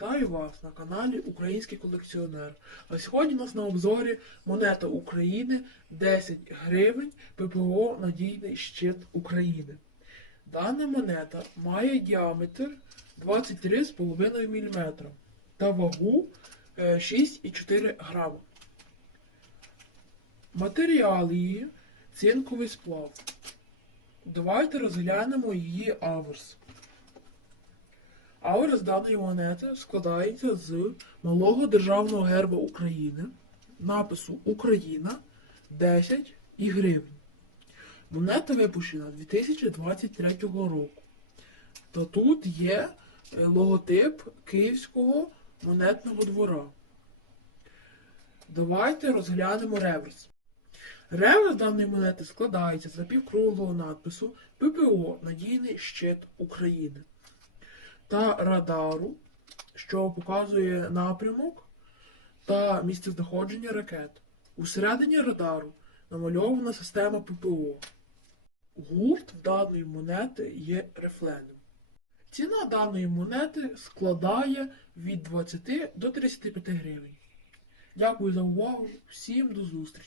Вітаю вас на каналі Український колекціонер. А сьогодні у нас на обзорі монета України 10 гривень ППО Надійний щит України. Дана монета має діаметр 23,5 мм та вагу е, 6,4 грама. Матеріал її цинковий сплав. Давайте розглянемо її аверс. Аверс даної монети складається з малого державного герба України, напису Україна 10 і гривень. Монета випущена 2023 року. Та тут є е, логотип Київського монетного двора. Давайте розглянемо реверс. Реверс даної монети складається з напівкруглого надпису ППО Надійний щит України та радару, що показує напрямок та місцезнаходження ракет. Усередині радару намальована система ППО. Гурт даної монети є рифленим. Ціна даної монети складає від 20 до 35 гривень. Дякую за увагу. Всім до зустрічі!